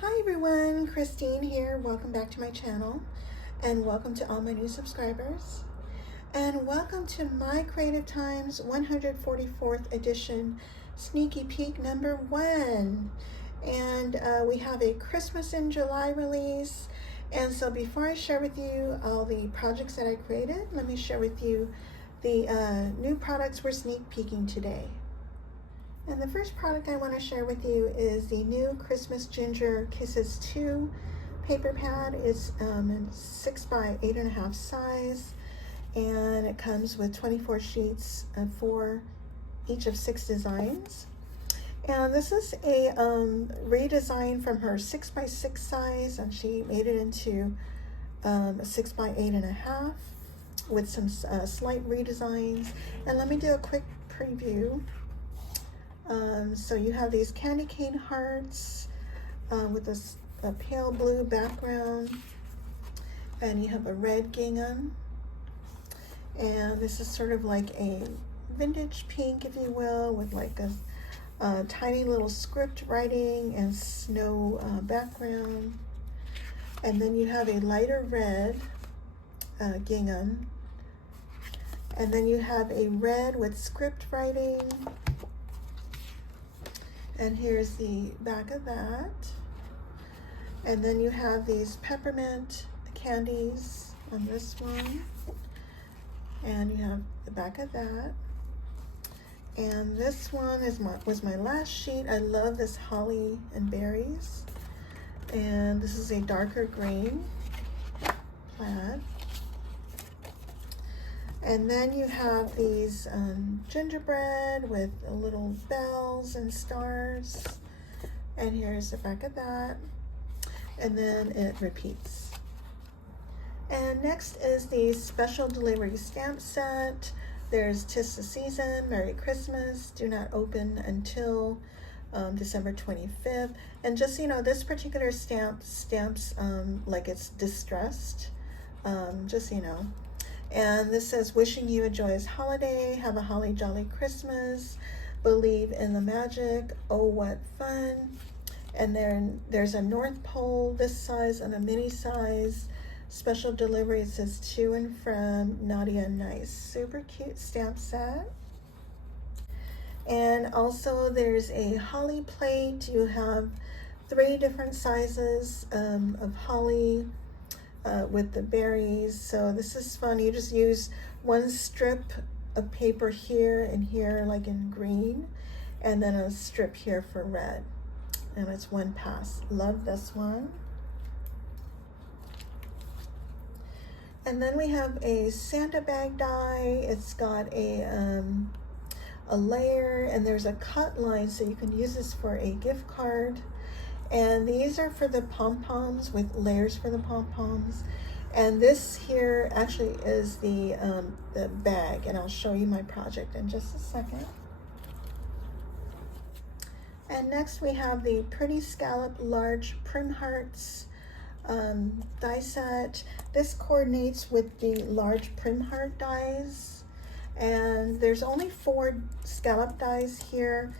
Hi everyone, Christine here. Welcome back to my channel and welcome to all my new subscribers. And welcome to My Creative Time's 144th edition sneaky peek number 1. And we have a Christmas in July release. And so before I share with you all the projects that I created, let me share with you the new products we're sneak peeking today. And the first product I want to share with you is the new Christmas Ginger Kisses 2 paper pad. It's in 6 by 8.5 size, and it comes with 24 sheets for each of 6 designs. And this is a redesign from her 6 by 6 size, and she made it into a 6 by 8.5 with some slight redesigns. And let me do a quick preview. So you have these candy cane hearts with a pale blue background, and you have a red gingham, and this is sort of like a vintage pink, if you will, with like a tiny little script writing and snow background. And then you have a lighter red gingham, and then you have a red with script writing. And here's the back of that. And then you have these peppermint candies on this one. And you have the back of that. And this one was my last sheet. I love this holly and berries. And this is a darker green plaid. And then you have these gingerbread with little bells and stars. And here's the back of that. And then it repeats. And next is the special delivery stamp set. There's 'Tis the Season, Merry Christmas, Do Not Open Until December 25th. And just so you know, this particular stamps like it's distressed, just so you know. And this says, wishing you a joyous holiday, have a holly jolly Christmas, believe in the magic, oh what fun. And then there's a North Pole this size and a mini size. Special delivery, it says to and from, naughty and nice. Super cute stamp set. And also there's a holly plate. You have 3 different sizes of holly with the berries. So this is fun. You just use one strip of paper here and here, like in green, and then a strip here for red, and it's one pass. Love this one. And then we have a Santa bag die. It's got a layer, and there's a cut line, so you can use this for a gift card. And these are for the pom-poms, with layers for the pom-poms. And this here actually is the bag, and I'll show you my project in just a second. And next we have the Pretty Scallop Large Prim Hearts die set. This coordinates with the large Prim Heart dies. And there's only 4 scallop dies here,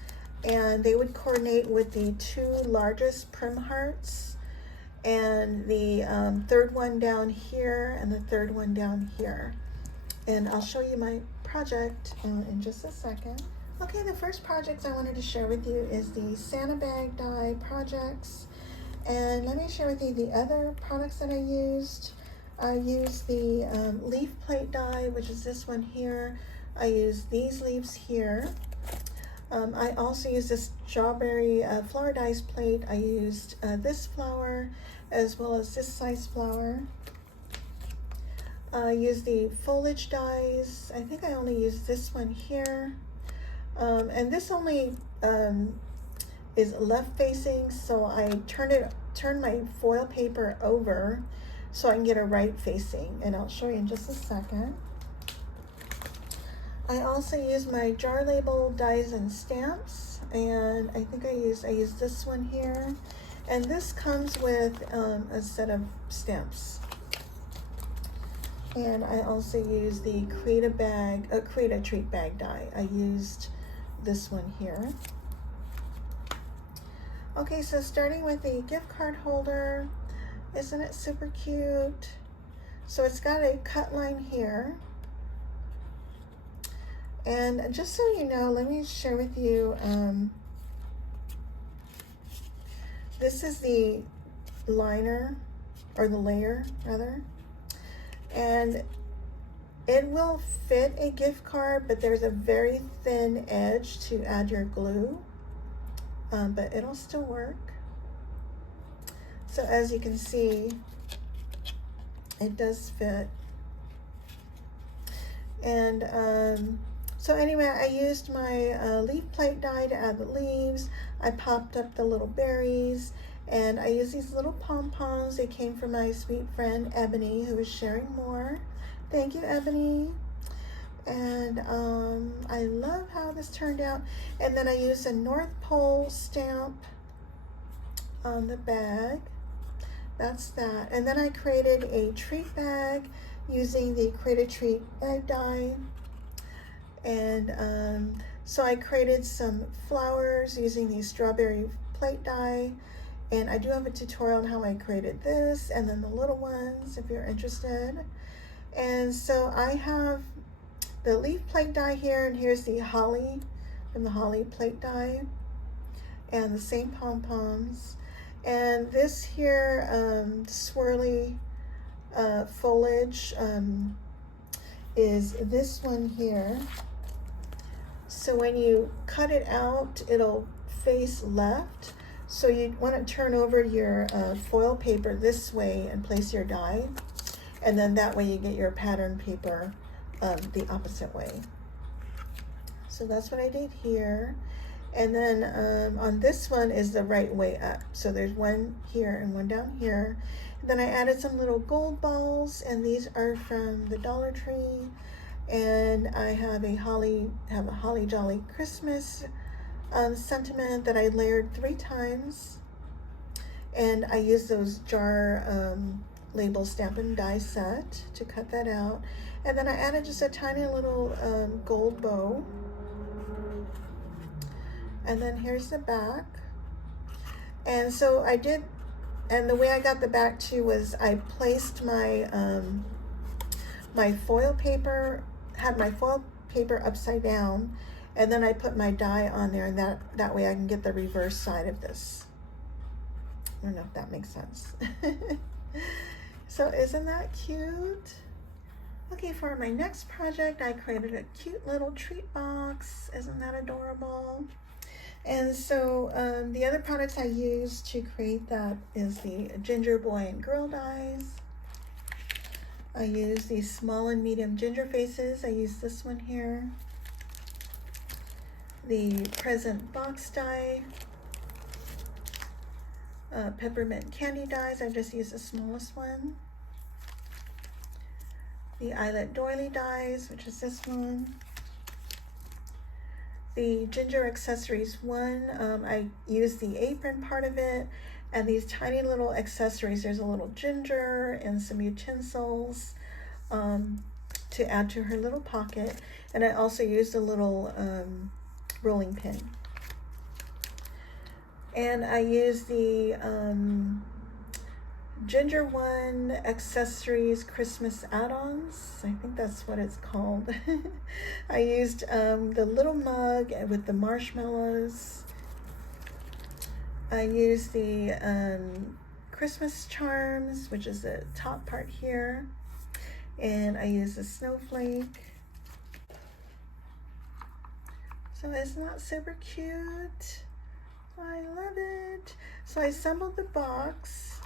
and they would coordinate with the 2 largest Prim Hearts, and the 3rd one down here and the 3rd one down here. And I'll show you my project in just a second. Okay, the first project I wanted to share with you is the Santa bag die projects. And let me share with you the other products that I used. I used the leaf plate die, which is this one here. I used these leaves here. I also used this strawberry flower dies plate. I used this flower as well as this size flower. I used the foliage dies. I think I only used this one here. And this only is left facing, so I turned my foil paper over so I can get a right facing, and I'll show you in just a second. I also used my jar label dies and stamps, and I think I used this one here, and this comes with a set of stamps. And I also used the Create a Treat bag die. I used this one here. Okay, so starting with the gift card holder, isn't it super cute? So it's got a cut line here. And just so you know, let me share with you, this is the liner, or the layer rather, and it will fit a gift card, but there's a very thin edge to add your glue, but it'll still work. So as you can see, it does fit. And so anyway, I used my leaf plate die to add the leaves. I popped up the little berries, and I used these little pom-poms. They came from my sweet friend Ebony, who was sharing more. Thank you, Ebony. And I love how this turned out. And then I used a North Pole stamp on the bag. That's that. And then I created a treat bag using the Create a Treat bag die. And so I created some flowers using the strawberry plate die. And I do have a tutorial on how I created this, and then the little ones if you're interested. And so I have the leaf plate die here, and here's the holly from the holly plate die, and the same pom-poms. And this here swirly foliage is this one here. So when you cut it out, it'll face left. So you want to turn over your foil paper this way and place your die. And then that way you get your pattern paper the opposite way. So that's what I did here. And then on this one is the right way up. So there's one here and one down here. And then I added some little gold balls, and these are from the Dollar Tree. And I have a holly jolly Christmas sentiment that I layered 3 times. And I used those jar label stamp and die set to cut that out. And then I added just a tiny little gold bow. And then here's the back. And so I did, and the way I got the back too was I placed my my foil paper, had my foil paper upside down, and then I put my die on there, and that way I can get the reverse side of this. I don't know if that makes sense. So isn't that cute? Okay, for my next project, I created a cute little treat box. Isn't that adorable? And so the other products I used to create that is the Ginger Boy and Girl dies. I use these small and medium ginger faces. I use this one here. The Present Box die. Peppermint Candy Dies. I just used the smallest one. The Eyelet Doily dies, which is this one. The Ginger Accessories one, I used the apron part of it, and these tiny little accessories. There's a little ginger and some utensils to add to her little pocket. And I also used a little rolling pin. And I used the Ginger One Accessories Christmas add-ons. I think that's what it's called. I used the little mug with the marshmallows. I used the Christmas charms, which is the top part here. And I used the snowflake. So isn't that super cute? I love it. So I assembled the box.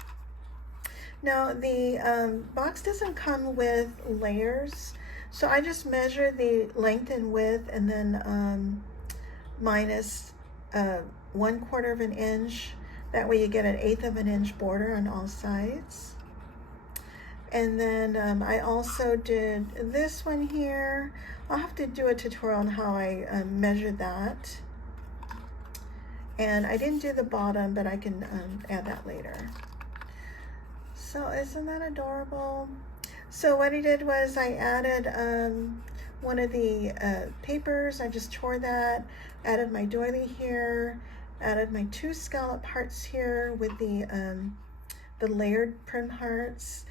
Now the box doesn't come with layers, so I just measure the length and width, and then minus 1/4 of an inch. That way you get an 1/8 of an inch border on all sides. And then I also did this one here. I'll have to do a tutorial on how I measured that. And I didn't do the bottom, but I can add that later. So isn't that adorable? So what I did was I added one of the papers. I just tore that, added my doily here, Added my 2 scallop hearts here with the layered Prim hearts.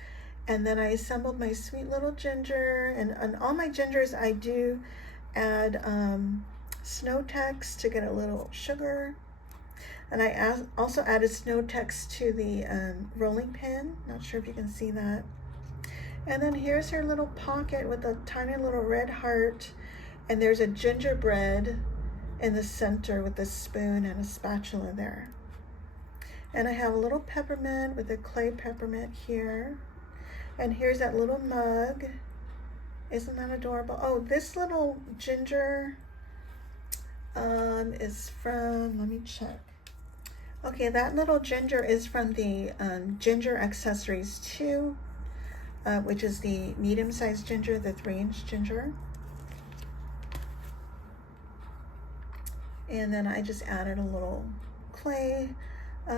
And then I assembled my sweet little ginger, and on all my gingers I do add snow text to get a little sugar. And I also added snow text to the rolling pin. Not sure if you can see that. And then here's her little pocket with a tiny little red heart, and there's a gingerbread in the center with a spoon and a spatula there. And I have a little peppermint with a clay peppermint here. And here's that little mug. Isn't that adorable? Oh, this little ginger is from, let me check. Okay, that little ginger is from the Ginger Accessories 2, which is the medium-sized ginger, the 3-inch ginger. And then I just added a little clay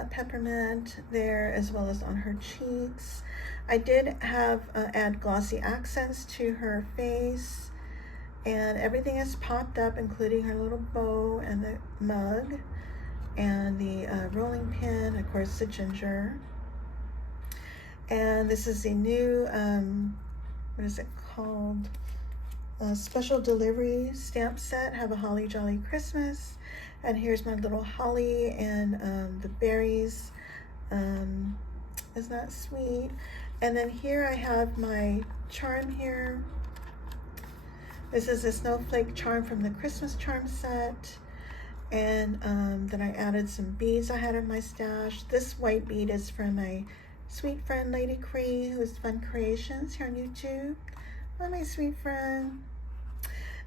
peppermint there, as well as on her cheeks. I did have add glossy accents to her face, and everything is popped up, including her little bow and the mug and the rolling pin, of course the ginger. And this is the new, what is it called? Special delivery stamp set. Have a holly jolly Christmas. And here's my little holly and the berries. Isn't that sweet? And then here I have my charm here. This is a snowflake charm from the Christmas charm set. And then I added some beads I had in my stash. This white bead is from my sweet friend Lady Cree, who's Fun Creations here on YouTube. Oh, my sweet friend.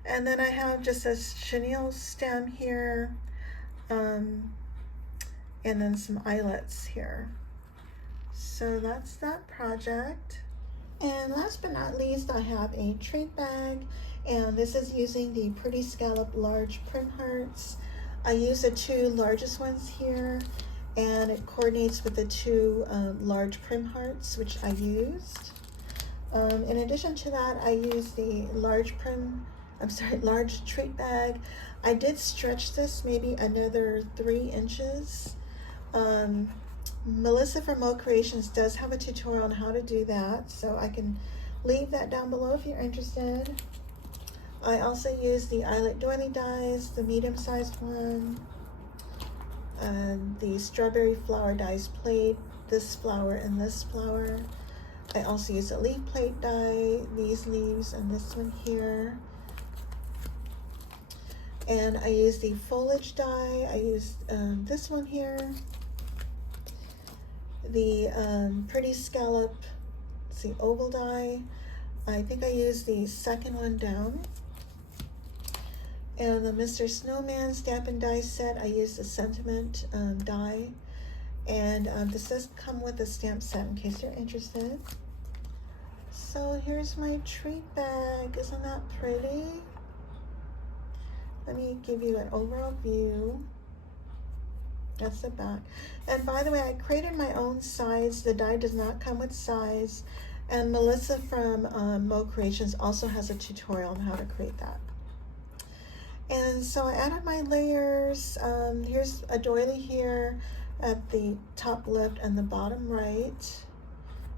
And then I have just a chenille stem here, and then some eyelets here. So that's that project. And last but not least, I have a treat bag, and this is using the Pretty Scallop large Prim hearts. I use the 2 largest ones here, and it coordinates with the 2 large Prim hearts, which I used. In addition to that, I used the large treat bag. I did stretch this maybe another 3 inches. Melissa from Mo Creations does have a tutorial on how to do that, so I can leave that down below if you're interested. I also used the Eyelet Doily dies, the medium-sized one, and the strawberry flower dies plate, this flower and this flower. I also used a leaf plate die, these leaves and this one here. And I used the foliage die. I used this one here, the Pretty Scallop, it's the oval die. I think I used the second one down. And the Mr. Snowman Stampin' Die set, I used the sentiment die. And this does come with a stamp set in case you're interested. So here's my treat bag. Isn't that pretty? Let me give you an overall view. That's the back. And by the way, I created my own size. The die does not come with size. And Melissa from Mo Creations also has a tutorial on how to create that. And so I added my layers. Here's a doily here at the top left and the bottom right.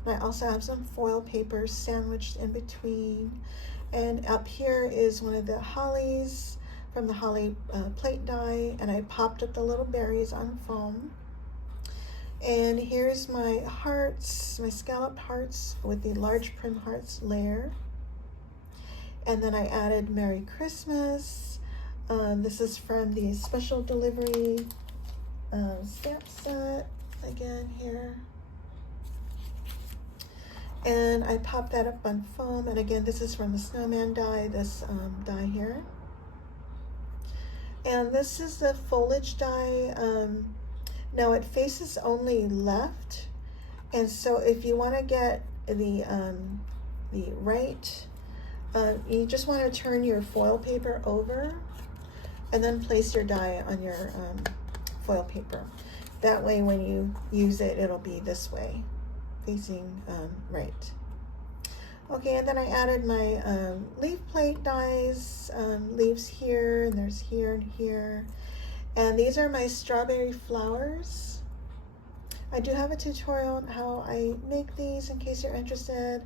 And I also have some foil paper sandwiched in between. And up here is one of the hollies from the holly plate die, and I popped up the little berries on foam. And here's my hearts, my scallop hearts with the large Prim hearts layer. And then I added Merry Christmas. This is from the special delivery stamp set again here. And I popped that up on foam, and again this is from the snowman die, this die here. And this is the foliage die. Now it faces only left, and so if you want to get the right, you just want to turn your foil paper over and then place your die on your foil paper. That way when you use it, it'll be this way, facing right. Okay, and then I added my leaf plate dies, leaves here, and there's here and here. And these are my strawberry flowers. I do have a tutorial on how I make these in case you're interested.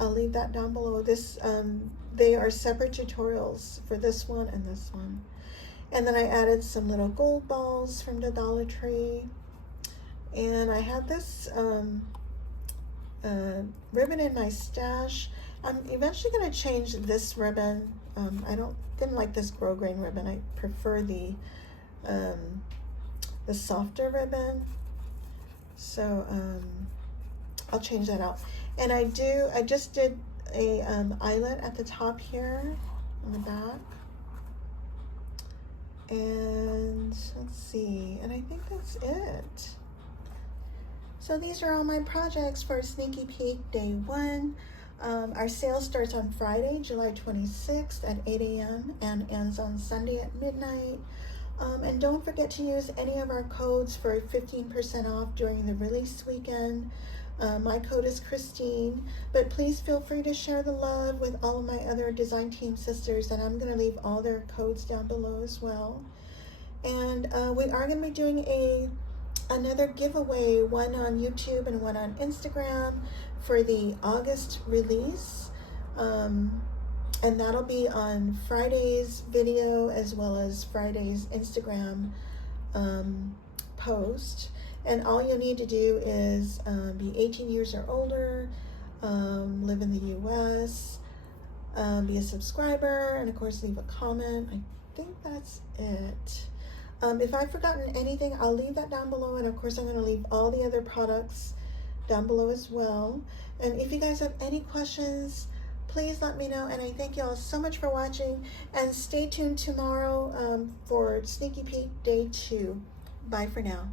I'll leave that down below. They are separate tutorials for this one and this one. And then I added some little gold balls from the Dollar Tree. And I had this ribbon in my stash. I'm eventually going to change this ribbon. I didn't like this grosgrain ribbon. I prefer the softer ribbon. So I'll change that out. And I just did a eyelet at the top here on the back. And let's see, and I think that's it. So these are all my projects for Sneaky Peek Day 1. Our sale starts on Friday, July 26th at 8 a.m. and ends on Sunday at midnight. And don't forget to use any of our codes for 15% off during the release weekend. My code is Christine, but please feel free to share the love with all of my other design team sisters, and I'm going to leave all their codes down below as well. And we are going to be doing another giveaway, one on YouTube and one on Instagram for the August release. And that'll be on Friday's video as well as Friday's Instagram post. And all you need to do is be 18 years or older, live in the US, be a subscriber, and of course leave a comment. I think that's it. If I've forgotten anything, I'll leave that down below, and of course I'm going to leave all the other products down below as well. And if you guys have any questions, please let me know, and I thank you all so much for watching, and stay tuned tomorrow for Sneaky Peek Day 2. Bye for now.